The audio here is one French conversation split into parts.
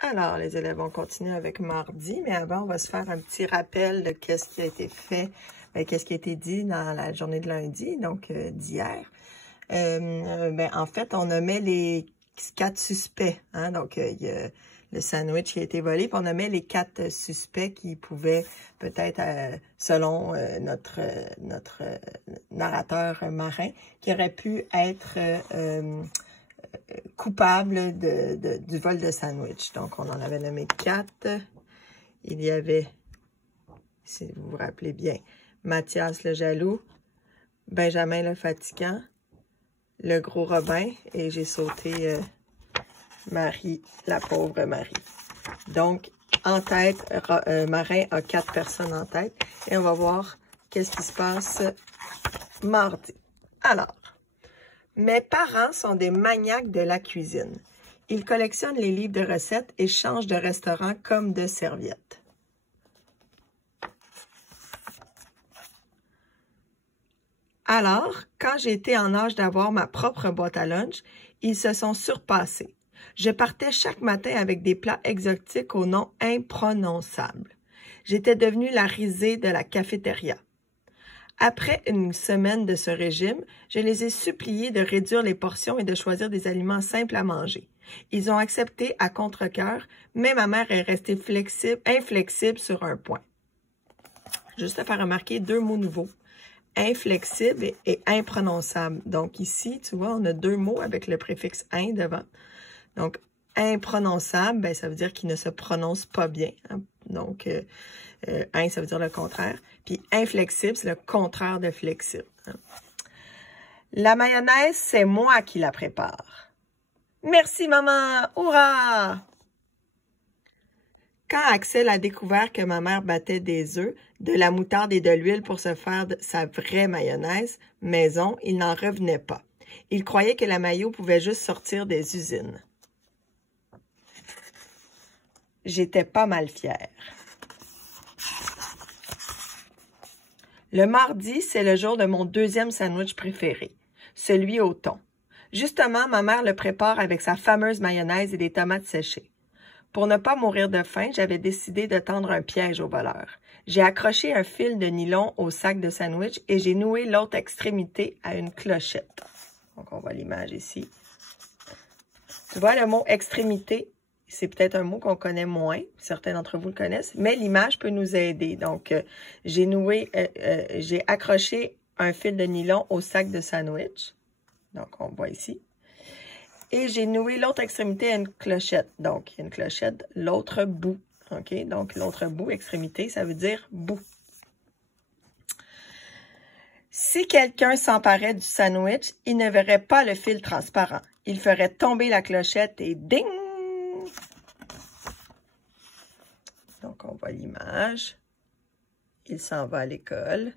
Alors, les élèves vont continuer avec mardi, mais avant, on va se faire un petit rappel de qu'est-ce qui a été fait, qu'est-ce qui a été dit dans la journée de lundi, donc d'hier. En fait, on nommait les 4 suspects. Hein, donc, il y a le sandwich qui a été volé, puis on nommait les 4 suspects qui pouvaient peut-être, selon notre narrateur marin, qui auraient pu être coupable du vol de sandwich. Donc, on en avait nommé 4. Il y avait, si vous vous rappelez bien, Mathias le jaloux, Benjamin le fatigant, le gros Robin, et j'ai sauté Marie, la pauvre Marie. Donc, en tête, Marin a 4 personnes en tête, et on va voir qu'est-ce qui se passe mardi. Alors, mes parents sont des maniaques de la cuisine. Ils collectionnent les livres de recettes et changent de restaurant comme de serviettes. Alors, quand j'ai été en âge d'avoir ma propre boîte à lunch, ils se sont surpassés. Je partais chaque matin avec des plats exotiques au nom imprononçable. J'étais devenue la risée de la cafétéria. Après une semaine de ce régime, je les ai suppliés de réduire les portions et de choisir des aliments simples à manger. Ils ont accepté à contre-cœur, mais ma mère est restée inflexible sur un point. Juste à faire remarquer 2 mots nouveaux. Inflexible et imprononçable. Donc ici, tu vois, on a 2 mots avec le préfixe « in » devant. Donc, imprononçable, ça veut dire qu'il ne se prononce pas bien. Hein? Donc, in, ça veut dire le contraire. Puis, inflexible, c'est le contraire de flexible. Hein? La mayonnaise, c'est moi qui la prépare. Merci, maman! Hurrah! Quand Axel a découvert que ma mère battait des œufs, de la moutarde et de l'huile pour se faire sa vraie mayonnaise maison, il n'en revenait pas. Il croyait que la mayo pouvait juste sortir des usines. J'étais pas mal fière. Le mardi, c'est le jour de mon 2e sandwich préféré, celui au thon. Justement, ma mère le prépare avec sa fameuse mayonnaise et des tomates séchées. Pour ne pas mourir de faim, j'avais décidé de tendre un piège au voleur. J'ai accroché un fil de nylon au sac de sandwich et j'ai noué l'autre extrémité à une clochette. Donc, on voit l'image ici. Tu vois le mot « extrémité », c'est peut-être un mot qu'on connaît moins. Certains d'entre vous le connaissent, mais l'image peut nous aider. Donc, j'ai accroché un fil de nylon au sac de sandwich. Donc, on voit ici. Et j'ai noué l'autre extrémité à une clochette. Donc, il y a une clochette, l'autre bout. OK? Donc, l'autre bout, extrémité, ça veut dire bout. Si quelqu'un s'emparait du sandwich, il ne verrait pas le fil transparent. Il ferait tomber la clochette et ding! Donc, on voit l'image. Il s'en va à l'école.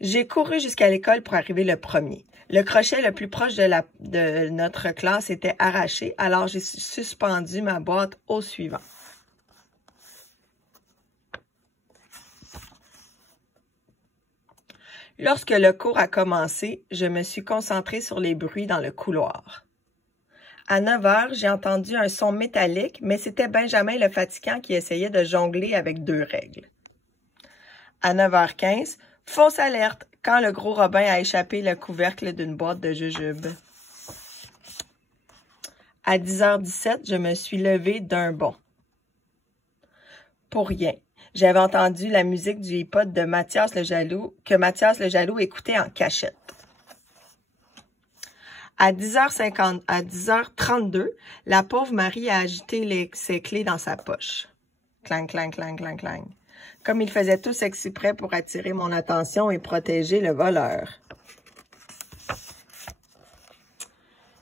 J'ai couru jusqu'à l'école pour arriver le premier. Le crochet le plus proche de notre classe était arraché, alors j'ai suspendu ma boîte au suivant. Lorsque le cours a commencé, je me suis concentrée sur les bruits dans le couloir. À 9 h, j'ai entendu un son métallique, mais c'était Benjamin le fatigant qui essayait de jongler avec 2 règles. À 9 h 15, fausse alerte quand le gros Robin a échappé le couvercle d'une boîte de jujubes. À 10 h 17, je me suis levée d'un bond. Pour rien. J'avais entendu la musique du hip-hop de Mathias le jaloux, que Mathias le jaloux écoutait en cachette. À 10h32, la pauvre Marie a agité ses clés dans sa poche. Clang, clang, clang, clang, clang. Comme ils faisaient tous exprès pour attirer mon attention et protéger le voleur.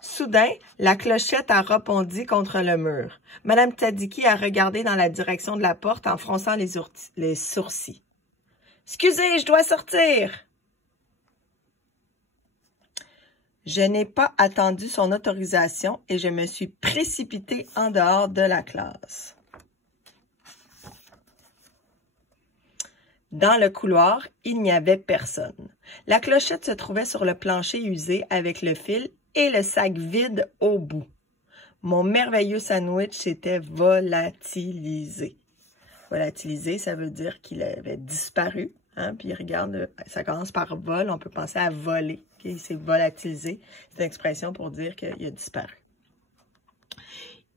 Soudain, la clochette a rebondi contre le mur. Madame Tzadiki a regardé dans la direction de la porte en fronçant les sourcils. « Excusez, je dois sortir! » Je n'ai pas attendu son autorisation et je me suis précipitée en dehors de la classe. Dans le couloir, il n'y avait personne. La clochette se trouvait sur le plancher usé avec le fil et le sac vide au bout. Mon merveilleux sandwich s'était volatilisé. Volatilisé, ça veut dire qu'il avait disparu. Hein? Puis regarde, ça commence par vol, on peut penser à voler. Okay? Il s'est volatilisé. C'est une expression pour dire qu'il a disparu.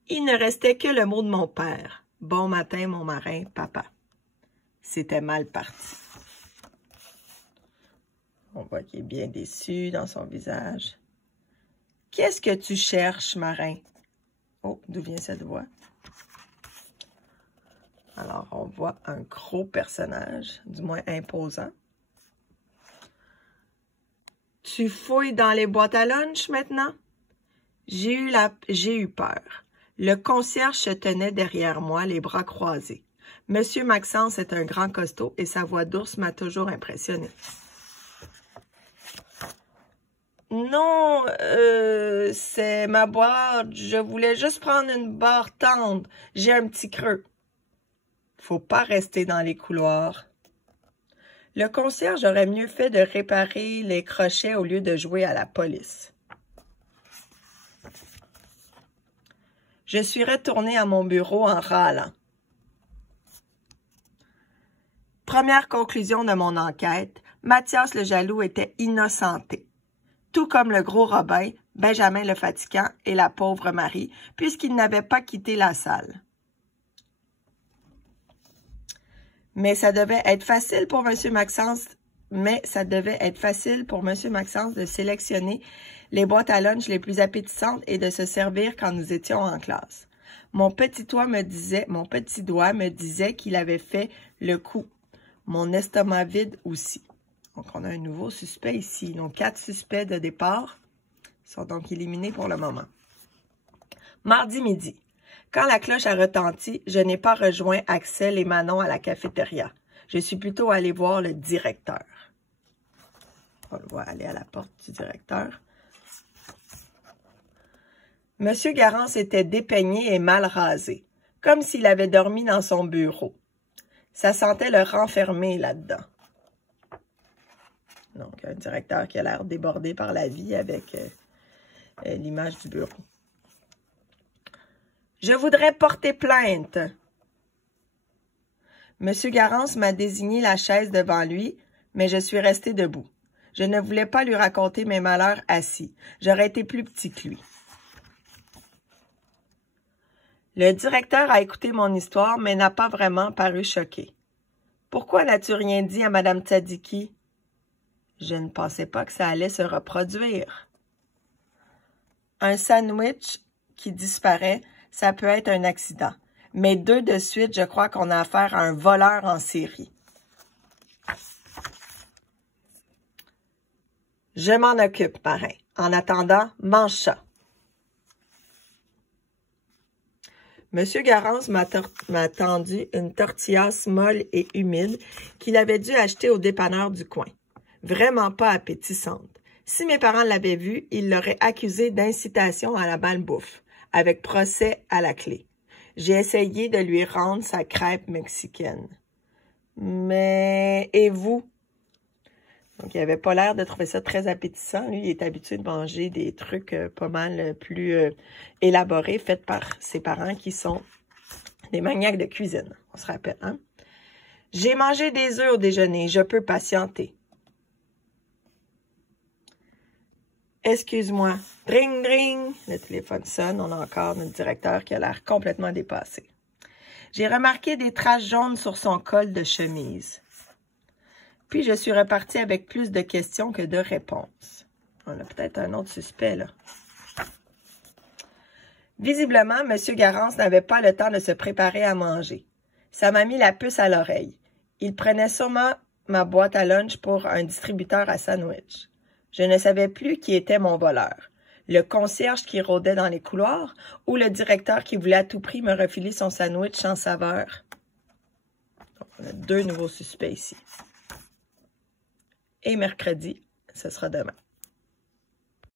Il ne restait que le mot de mon père. Bon matin, mon marin, papa. C'était mal parti. On voit qu'il est bien déçu dans son visage. Qu'est-ce que tu cherches, marin? Oh, d'où vient cette voix? Alors, on voit un gros personnage, du moins imposant. Tu fouilles dans les boîtes à lunch maintenant? J'ai eu peur. Le concierge se tenait derrière moi, les bras croisés. Monsieur Maxence est un grand costaud et sa voix d'ours m'a toujours impressionné. Non, c'est ma boîte. Je voulais juste prendre une barre tendre. J'ai un petit creux. Faut pas rester dans les couloirs. Le concierge aurait mieux fait de réparer les crochets au lieu de jouer à la police. Je suis retournée à mon bureau en râlant. Première conclusion de mon enquête, Mathias le jaloux était innocenté. Tout comme le gros Robin, Benjamin le fatigant et la pauvre Marie, puisqu'ils n'avaient pas quitté la salle. Mais ça devait être facile pour M. Maxence de sélectionner les boîtes à lunch les plus appétissantes et de se servir quand nous étions en classe. Mon petit doigt me disait qu'il avait fait le coup. Mon estomac vide aussi. Donc, on a un nouveau suspect ici. Donc, 4 suspects de départ sont donc éliminés pour le moment. Mardi midi. Quand la cloche a retenti, je n'ai pas rejoint Axel et Manon à la cafétéria. Je suis plutôt allée voir le directeur. On le voit aller à la porte du directeur. Monsieur Garance était dépeigné et mal rasé, comme s'il avait dormi dans son bureau. Ça sentait le renfermer là-dedans. Donc, un directeur qui a l'air débordé par la vie avec l'image du bureau. Je voudrais porter plainte. Monsieur Garance m'a désigné la chaise devant lui, mais je suis restée debout. Je ne voulais pas lui raconter mes malheurs assis. J'aurais été plus petit que lui. Le directeur a écouté mon histoire, mais n'a pas vraiment paru choqué. Pourquoi n'as-tu rien dit à Madame Tzadiki? Je ne pensais pas que ça allait se reproduire. Un sandwich qui disparaît, ça peut être un accident. Mais 2 de suite, je crois qu'on a affaire à un voleur en série. Je m'en occupe, marin. En attendant, mange ça. Monsieur Garance m'a tendu une tortilla molle et humide qu'il avait dû acheter au dépanneur du coin. Vraiment pas appétissante. Si mes parents l'avaient vue, ils l'auraient accusé d'incitation à la malbouffe, avec procès à la clé. J'ai essayé de lui rendre sa crêpe mexicaine. Mais, et vous? Donc, il n'avait pas l'air de trouver ça très appétissant. Lui, il est habitué de manger des trucs pas mal plus élaborés, faits par ses parents qui sont des maniaques de cuisine. On se rappelle, hein? J'ai mangé des œufs au déjeuner. Je peux patienter. Excuse-moi. Dring, dring. Le téléphone sonne. On a encore notre directeur qui a l'air complètement dépassé. J'ai remarqué des traces jaunes sur son col de chemise. Puis, je suis repartie avec plus de questions que de réponses. On a peut-être un autre suspect, là. Visiblement, M. Garance n'avait pas le temps de se préparer à manger. Ça m'a mis la puce à l'oreille. Il prenait sûrement ma boîte à lunch pour un distributeur à sandwich. Je ne savais plus qui était mon voleur. Le concierge qui rôdait dans les couloirs ou le directeur qui voulait à tout prix me refiler son sandwich sans saveur. Donc, on a 2 nouveaux suspects ici. Et mercredi, ce sera demain.